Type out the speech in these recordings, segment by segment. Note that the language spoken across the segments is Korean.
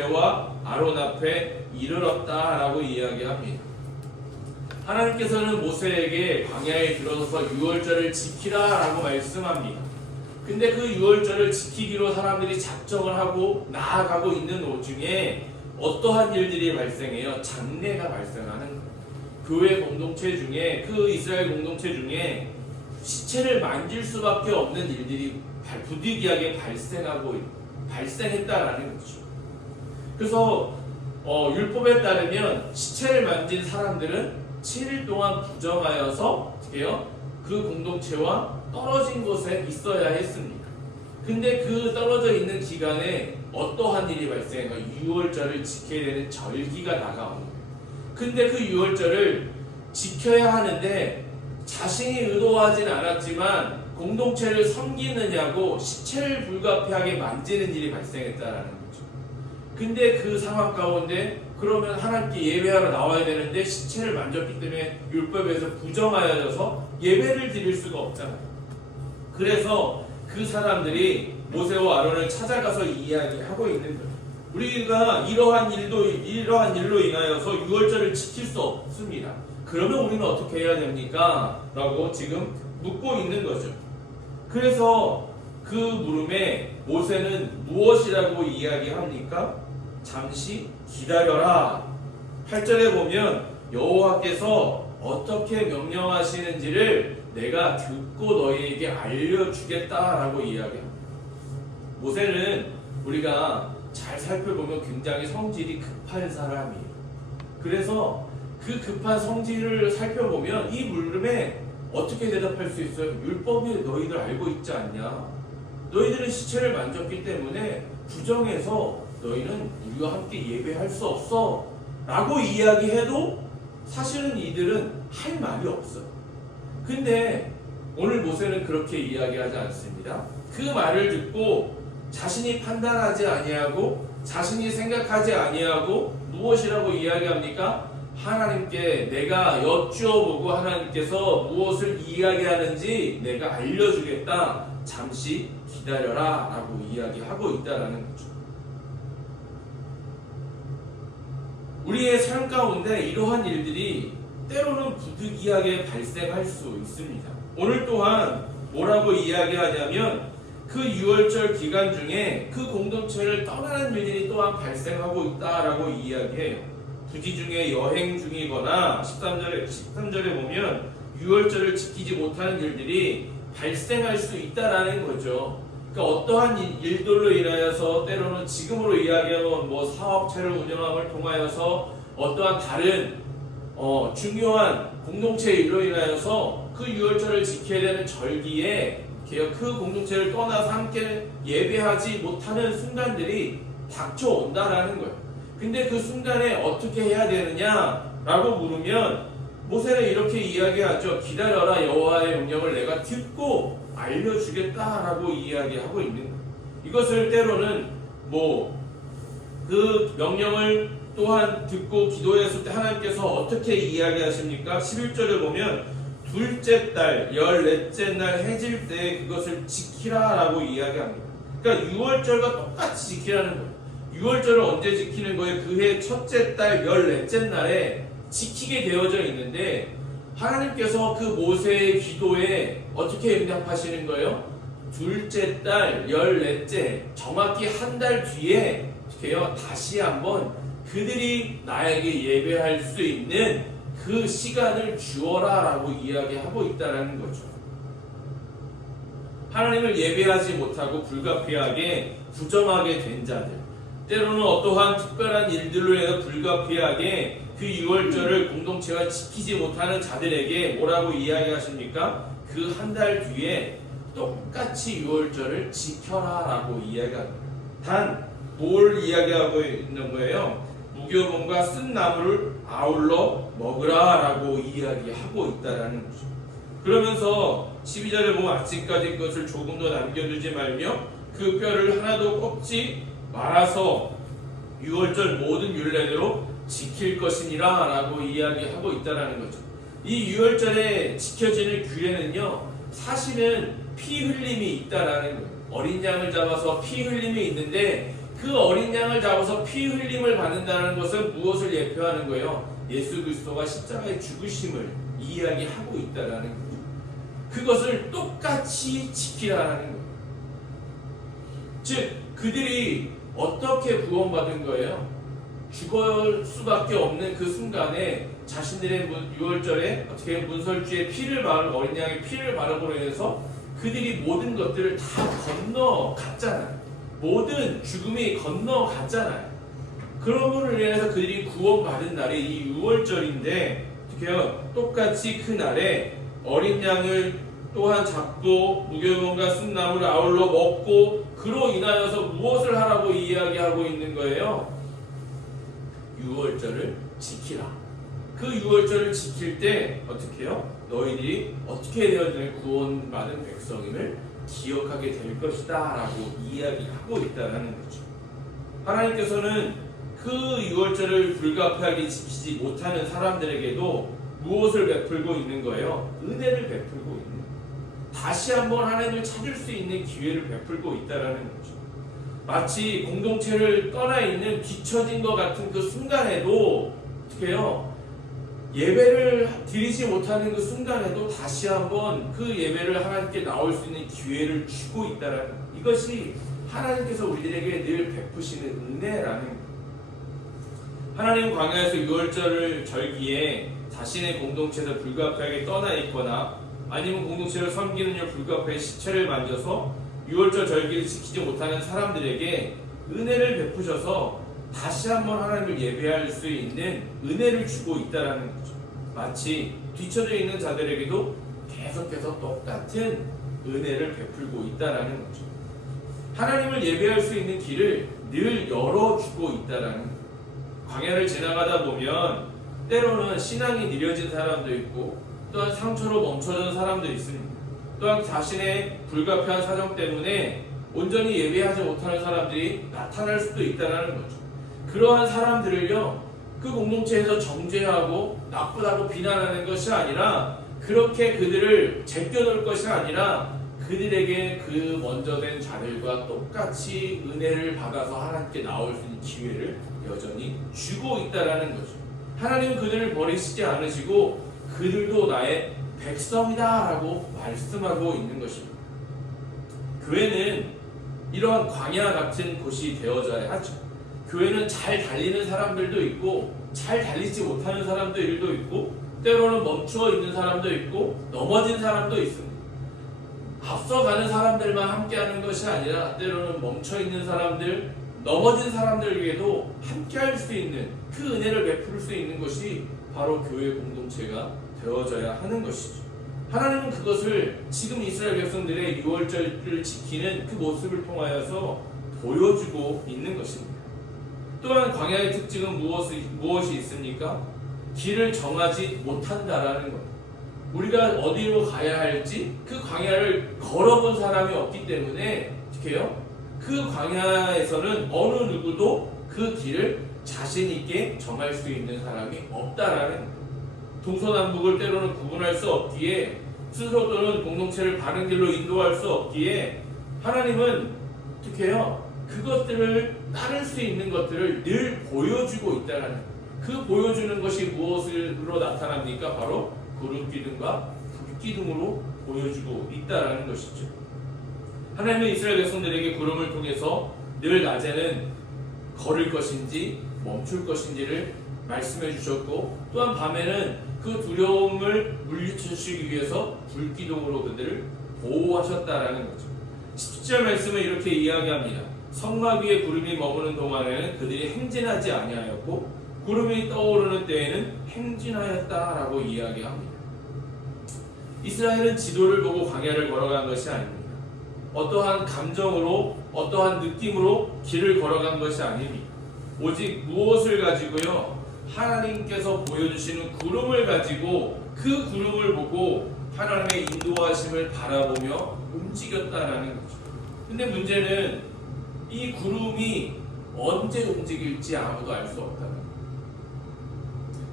모세와 아론 앞에 이르렀다라고 이야기합니다. 하나님께서는 모세에게 광야에 들어서서 유월절을 지키라라고 말씀합니다. 근데 그 유월절을 지키기로 사람들이 작정을 하고 나아가고 있는 도중에 어떠한 일들이 발생해요? 장례가 발생하는 거예요. 교회 공동체 중에, 그 이스라엘 공동체 중에 시체를 만질 수밖에 없는 일들이 부득이하게 발생했다라는 거죠. 그래서 율법에 따르면 시체를 만진 사람들은 7일 동안 부정하여서 어떻게요? 그 공동체와 떨어진 곳에 있어야 했습니다. 근데 그 떨어져 있는 기간에 어떠한 일이 발생해요? 유월절을 지켜야 되는 절기가 다가오는 거예요. 근데 그 유월절을 지켜야 하는데 자신이 의도하진 않았지만 공동체를 섬기느냐고 시체를 불가피하게 만지는 일이 발생했다라는 거죠. 근데 그 상황 가운데 그러면 하나님께 예배하러 나와야 되는데 시체를 만졌기 때문에 율법에서 부정하여져서 예배를 드릴 수가 없잖아요. 그래서 그 사람들이 모세와 아론을 찾아가서 이야기하고 있는 거예요. 우리가 이러한 일로 인하여서 유월절을 지킬 수 없습니다. 그러면 우리는 어떻게 해야 됩니까? 라고 지금 묻고 있는 거죠. 그래서 그 물음에 모세는 무엇이라고 이야기합니까? 잠시 기다려라. 8절에 보면 여호와께서 어떻게 명령하시는지를 내가 듣고 너희에게 알려주겠다라고 이야기합니다. 모세는 우리가 잘 살펴보면 굉장히 성질이 급한 사람이에요. 그래서 그 급한 성질을 살펴보면 이 물음에 어떻게 대답할 수 있어요? 율법이 너희들 알고 있지 않냐? 너희들은 시체를 만졌기 때문에 부정해서 너희는 우리와 함께 예배할 수 없어 라고 이야기해도 사실은 이들은 할 말이 없어요. 근데 오늘 모세는 그렇게 이야기하지 않습니다. 그 말을 듣고 자신이 판단하지 아니하고 자신이 생각하지 아니하고 무엇이라고 이야기합니까? 하나님께 내가 여쭈어보고 하나님께서 무엇을 이야기하는지 내가 알려주겠다. 잠시 기다려라 라고 이야기하고 있다라는 거죠. 우리의 삶 가운데 이러한 일들이 때로는 부득이하게 발생할 수 있습니다. 오늘 또한 뭐라고 이야기하냐면 그 유월절 기간 중에 그 공동체를 떠나는 일들이 또한 발생하고 있다라고 이야기해요. 부지 중에 여행 중이거나 13절에 보면 유월절을 지키지 못하는 일들이 발생할 수 있다라는 거죠. 그러니까 어떠한 일들로 인하여서 때로는 지금으로 이야기하면 사업체를 운영함을 통하여서 어떠한 다른 중요한 공동체 일로 인하여서 그 유월절을 지켜야 되는 절기에 그 공동체를 떠나서 함께 예배하지 못하는 순간들이 닥쳐온다라는 거예요. 근데 그 순간에 어떻게 해야 되느냐라고 물으면 모세는 이렇게 이야기하죠. 기다려라, 여호와의 명령을 내가 듣고 알려주겠다라고 이야기하고 있는 거예요. 이것을 때로는 그 명령을 또한 듣고 기도했을 때 하나님께서 어떻게 이야기하십니까? 11절에 보면 둘째 달 14째 날 해질 때 그것을 지키라라고 이야기합니다. 그러니까 유월절과 똑같이 지키라는 거예요. 유월절을 언제 지키는 거예요? 그해 첫째 달 14째 날에 지키게 되어져 있는데 하나님께서 그 모세의 기도에 어떻게 응답하시는 거예요? 둘째 달 14째 정확히 한 달 뒤에 어떻게 해요? 다시 한번 그들이 나에게 예배할 수 있는 그 시간을 주어라 라고 이야기하고 있다는 거죠. 하나님을 예배하지 못하고 불가피하게 부정하게 된 자들, 때로는 어떠한 특별한 일들로 인해서 불가피하게 그 유월절을 공동체가 지키지 못하는 자들에게 뭐라고 이야기하십니까? 그 한 달 뒤에 똑같이 유월절을 지켜라 라고 이야기합니다. 단 뭘 이야기하고 있는 거예요? 무교봉과 쓴 나무를 아울러 먹으라 라고 이야기하고 있다는 거죠. 그러면서 12절에 보면 아침까지 것을 조금 더 남겨두지 말며 그 뼈를 하나도 꺾지 말아서 유월절 모든 율례대로 지킬 것이니라 라고 이야기하고 있다는 거죠. 이 유월절에 지켜지는 규례는요, 사실은 피 흘림이 있다라는 거예요. 어린 양을 잡아서 피 흘림이 있는데 그 어린 양을 잡아서 피 흘림을 받는다는 것은 무엇을 예표하는 거예요? 예수 그리스도가 십자가의 죽으심을 이야기하고 있다라는 거죠. 그것을 똑같이 지키라는 거예요. 즉 그들이 어떻게 구원받은 거예요? 죽을 수밖에 없는 그 순간에 자신들의 유월절에 어떻게 문설주의 피를 바르고 어린 양의 피를 바르고 인해서 그들이 모든 것들을 다 건너갔잖아요. 모든 죽음이 건너갔잖아요. 그러므로 인해서 그들이 구원받은 날이 이 유월절인데 어떻게요? 똑같이 그 날에 어린 양을 또한 잡고 무교병과 순나물을 아울러 먹고 그로 인하여서 무엇을 하라고 이야기하고 있는 거예요? 유월절을 지키라. 그 유월절을 지킬 때 어떻게 해요? 너희들이 어떻게 되었든 구원받은 백성임을 기억하게 될 것이다 라고 이야기하고 있다는 거죠. 하나님께서는 그 유월절을 불가피하게 지키지 못하는 사람들에게도 무엇을 베풀고 있는 거예요? 은혜를 베풀고 있는 거예요. 다시 한번 하나님을 찾을 수 있는 기회를 베풀고 있다는 거죠. 마치 공동체를 떠나 있는 뒤처진 것 같은 그 순간에도 어떻게 해요? 예배를 드리지 못하는 그 순간에도 다시 한번 그 예배를 하나님께 나올 수 있는 기회를 주고 있다는 이것이 하나님께서 우리들에게 늘 베푸시는 은혜라는 거예요. 하나님 광야에서 유월절을 절기에 자신의 공동체에서 불가피하게 떠나 있거나 아니면 공동체를 섬기는 일 불가피하게 시체를 만져서 유월절 절기를 지키지 못하는 사람들에게 은혜를 베푸셔서 다시 한번 하나님을 예배할 수 있는 은혜를 주고 있다는 거죠. 마치 뒤쳐져 있는 자들에게도 계속해서 똑같은 은혜를 베풀고 있다는 거죠. 하나님을 예배할 수 있는 길을 늘 열어주고 있다는 거죠. 광야를 지나가다 보면 때로는 신앙이 느려진 사람도 있고 또한 상처로 멈춰진 사람도 있습니다. 또한 자신의 불가피한 사정 때문에 온전히 예배하지 못하는 사람들이 나타날 수도 있다는 거죠. 그러한 사람들을요, 그 공동체에서 정죄하고 나쁘다고 비난하는 것이 아니라 그렇게 그들을 제껴놓을 것이 아니라 그들에게 그 먼저 된 자들과 똑같이 은혜를 받아서 하나님께 나올 수 있는 기회를 여전히 주고 있다는 거죠. 하나님은 그들을 버리시지 않으시고 그들도 나의 백성이다 라고 말씀하고 있는 것입니다. 교회는 이러한 광야 같은 곳이 되어져야 하죠. 교회는 잘 달리는 사람들도 있고 잘 달리지 못하는 사람들도 있고 때로는 멈추어 있는 사람도 있고 넘어진 사람도 있습니다. 앞서가는 사람들만 함께하는 것이 아니라 때로는 멈춰있는 사람들, 넘어진 사람들에게도 함께할 수 있는 그 은혜를 베풀 수 있는 것이 바로 교회 공동체가 되어져야 하는 것이죠. 하나님은 그것을 지금 이스라엘 백성들의 유월절을 지키는 그 모습을 통하여서 보여주고 있는 것입니다. 또한 광야의 특징은 무엇이 있습니까? 길을 정하지 못한다라는 것. 우리가 어디로 가야 할지 그 광야를 걸어본 사람이 없기 때문에 어떻게 해요? 그 광야에서는 어느 누구도 그 길을 자신 있게 정할 수 있는 사람이 없다라는 것. 동서남북을 때로는 구분할 수 없기에 스스로 또는 공동체를 바른 길로 인도할 수 없기에 하나님은 어떻게 해요? 그것들을 따를 수 있는 것들을 늘 보여주고 있다는 그 보여주는 것이 무엇으로 나타납니까? 바로 구름기둥과 불기둥으로 보여주고 있다는 것이죠. 하나님은 이스라엘 백성들에게 구름을 통해서 늘 낮에는 걸을 것인지 멈출 것인지를 말씀해 주셨고 또한 밤에는 그 두려움을 물리치시기 위해서 불기둥으로 그들을 보호하셨다라는 거죠. 17절 말씀은 이렇게 이야기합니다. 성막 위에 구름이 머무는 동안에는 그들이 행진하지 아니하였고 구름이 떠오르는 때에는 행진하였다라고 이야기합니다. 이스라엘은 지도를 보고 광야를 걸어간 것이 아닙니다. 어떠한 감정으로 어떠한 느낌으로 길을 걸어간 것이 아닙니다. 오직 무엇을 가지고요? 하나님께서 보여주시는 구름을 가지고 그 구름을 보고 하나님의 인도하심을 바라보며 움직였다라는 거죠. 근데 문제는 이 구름이 언제 움직일지 아무도 알 수 없다는 거예요.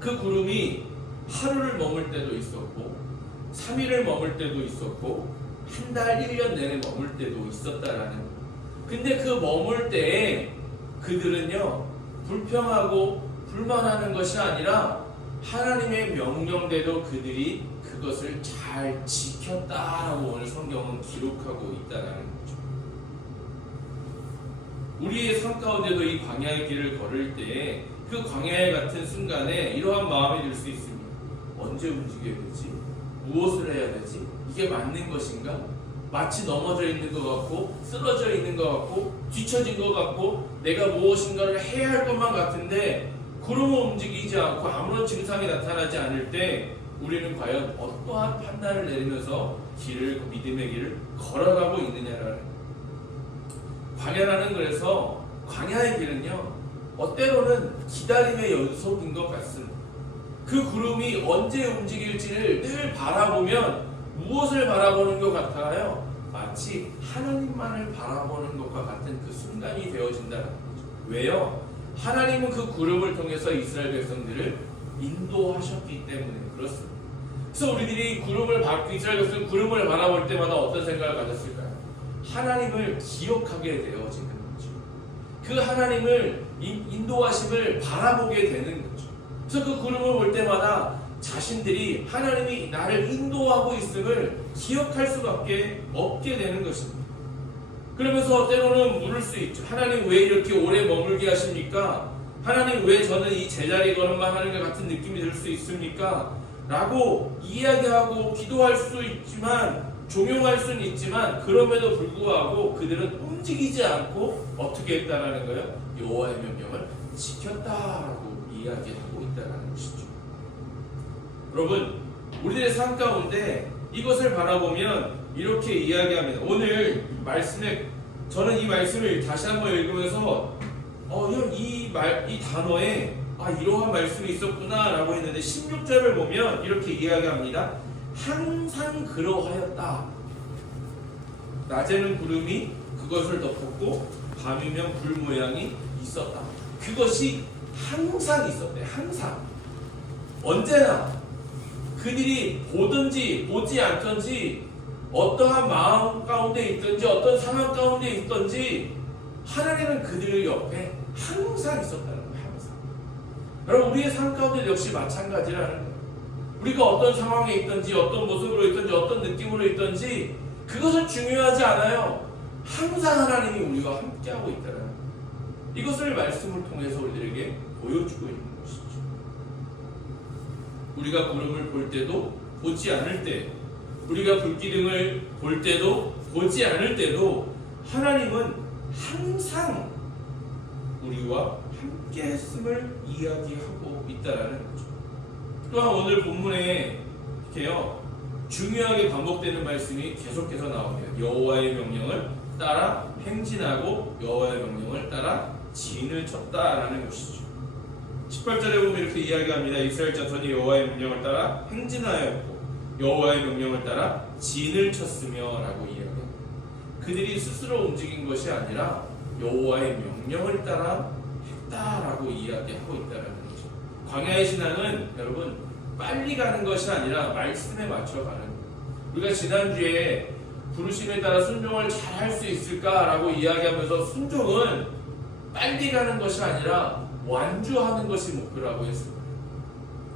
그 구름이 하루를 머물 때도 있었고 3일을 머물 때도 있었고 한 달, 1년 내내 머물 때도 있었다라는 거예요. 근데 그 머물 때에 그들은요 불평하고 불만하는 것이 아니라 하나님의 명령대로 그들이 그것을 잘 지켰다라고 오늘 성경은 기록하고 있다는 거죠. 우리의 삶 가운데도 이 광야의 길을 걸을 때 그 광야의 같은 순간에 이러한 마음이 들 수 있습니다. 언제 움직여야 되지? 무엇을 해야 되지? 이게 맞는 것인가? 마치 넘어져 있는 것 같고 쓰러져 있는 것 같고 뒤처진 것 같고 내가 무엇인가를 해야 할 것만 같은데 구름은 움직이지 않고 아무런 증상이 나타나지 않을 때 우리는 과연 어떠한 판단을 내리면서 믿음의 길을 걸어가고 있느냐라는 광야라는 그래서 광야의 길은요 때로는 기다림의 연속인 것 같습니다. 그 구름이 언제 움직일지를 늘 바라보면 무엇을 바라보는 것 같아요? 마치 하나님만을 바라보는 것과 같은 그 순간이 되어진다는 거죠. 왜요? 하나님은 그 구름을 통해서 이스라엘 백성들을 인도하셨기 때문에 그렇습니다. 그래서 우리들이 이스라엘 백성이 구름을 바라볼 때마다 어떤 생각을 가졌을까요? 하나님을 기억하게 되어지는 거죠. 그 하나님을 인도하심을 바라보게 되는 거죠. 그래서 그 구름을 볼 때마다 자신들이 하나님이 나를 인도하고 있음을 기억할 수밖에 없게 되는 것입니다. 그러면서 때로는 물을 수 있죠. 하나님 왜 이렇게 오래 머물게 하십니까? 하나님 왜 저는 이 제자리 걸음만 하는 것 같은 느낌이 들 수 있습니까? 라고 이야기하고 기도할 수 있지만 종용할 수는 있지만 그럼에도 불구하고 그들은 움직이지 않고 어떻게 했다라는 거예요? 여호와의 명령을 지켰다라고 이야기하고 있다는 것이죠. 여러분 우리들의 삶 가운데 이것을 바라보면 이렇게 이야기합니다. 오늘 말씀에 저는 이 말씀을 다시 한번 읽으면서 이 단어에 이러한 말씀이 있었구나라고 했는데 16절을 보면 이렇게 이야기합니다. 항상 그러하였다. 낮에는 구름이 그것을 덮었고 밤이면 불 모양이 있었다. 그것이 항상 있었대. 항상. 언제나 그들이 보든지 보지 않든지 어떠한 마음 가운데 있든지 어떤 상황 가운데 있든지 하나님은 그들 옆에 항상 있었다는 거예요. 항상. 여러분 우리의 삶 가운데 역시 마찬가지라는 거예요. 우리가 어떤 상황에 있든지 어떤 모습으로 있든지 어떤 느낌으로 있든지 그것은 중요하지 않아요. 항상 하나님이 우리와 함께하고 있다는 거예요. 이것을 말씀을 통해서 우리들에게 보여주고 있는 것이죠. 우리가 구름을 볼 때도 보지 않을 때 우리가 불기둥을 볼 때도 보지 않을 때도 하나님은 항상 우리와 함께 했음을 이야기하고 있다는 거죠. 또한 오늘 본문에 이렇게요 중요하게 반복되는 말씀이 계속해서 나옵니다. 여호와의 명령을 따라 행진하고 여호와의 명령을 따라 진을 쳤다라는 것이죠. 18절에 보면 이렇게 이야기합니다. 이스라엘 자손이 여호와의 명령을 따라 행진하였고 여호와의 명령을 따라 진을 쳤으며 라고 이야기합니다. 그들이 스스로 움직인 것이 아니라 여호와의 명령을 따라 했다라고 이야기하고 있다는 거죠. 광야의 신앙은 여러분 빨리 가는 것이 아니라 말씀에 맞춰 가는 거예요. 우리가 지난주에 부르심에 따라 순종을 잘 할 수 있을까라고 이야기하면서 순종은 빨리 가는 것이 아니라 완주하는 것이 목표라고 했습니다.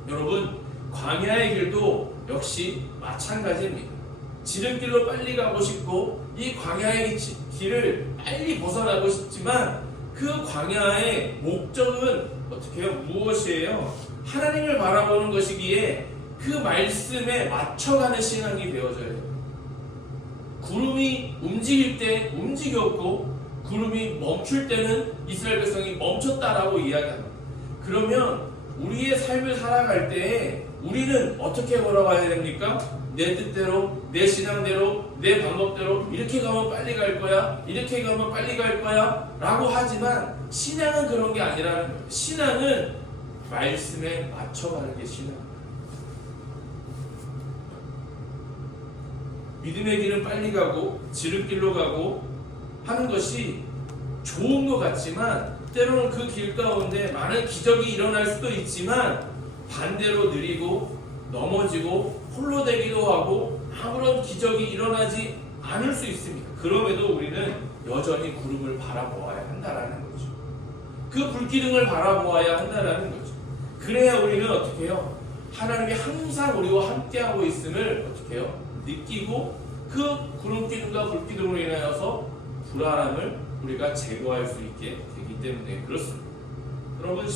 여러분 광야의 길도 역시 마찬가지입니다. 지름길로 빨리 가고 싶고 이 광야의 길을 빨리 벗어나고 싶지만 그 광야의 목적은 어떻게 해요? 무엇이에요? 하나님을 바라보는 것이기에 그 말씀에 맞춰가는 신앙이 되어져야 돼요. 구름이 움직일 때 움직였고 구름이 멈출 때는 이스라엘 백성이 멈췄다라고 이야기합니다. 그러면 우리의 삶을 살아갈 때 우리는 어떻게 걸어가야 됩니까? 내 뜻대로, 내 신앙대로, 내 방법대로 이렇게 가면 빨리 갈 거야, 이렇게 가면 빨리 갈 거야 라고 하지만 신앙은 그런 게 아니라는 거예요. 신앙은 말씀에 맞춰가는 게 신앙입니다. 믿음의 길은 빨리 가고 지름길로 가고 하는 것이 좋은 것 같지만 때로는 그 길 가운데 많은 기적이 일어날 수도 있지만 반대로 느리고 넘어지고 홀로 되기도 하고 아무런 기적이 일어나지 않을 수 있습니다. 그럼에도 우리는 여전히 구름을 바라보아야 한다는 거죠. 그 불기둥을 바라보아야 한다라는 거죠. 그래야 우리는 어떻게 해요? 하나님이 항상 우리와 함께하고 있음을 어떻게 해요? 느끼고 그 구름기둥과 불기둥으로 인하여서 불안함을 우리가 제거할 수 있게 되기 때문에 그렇습니다. 여러분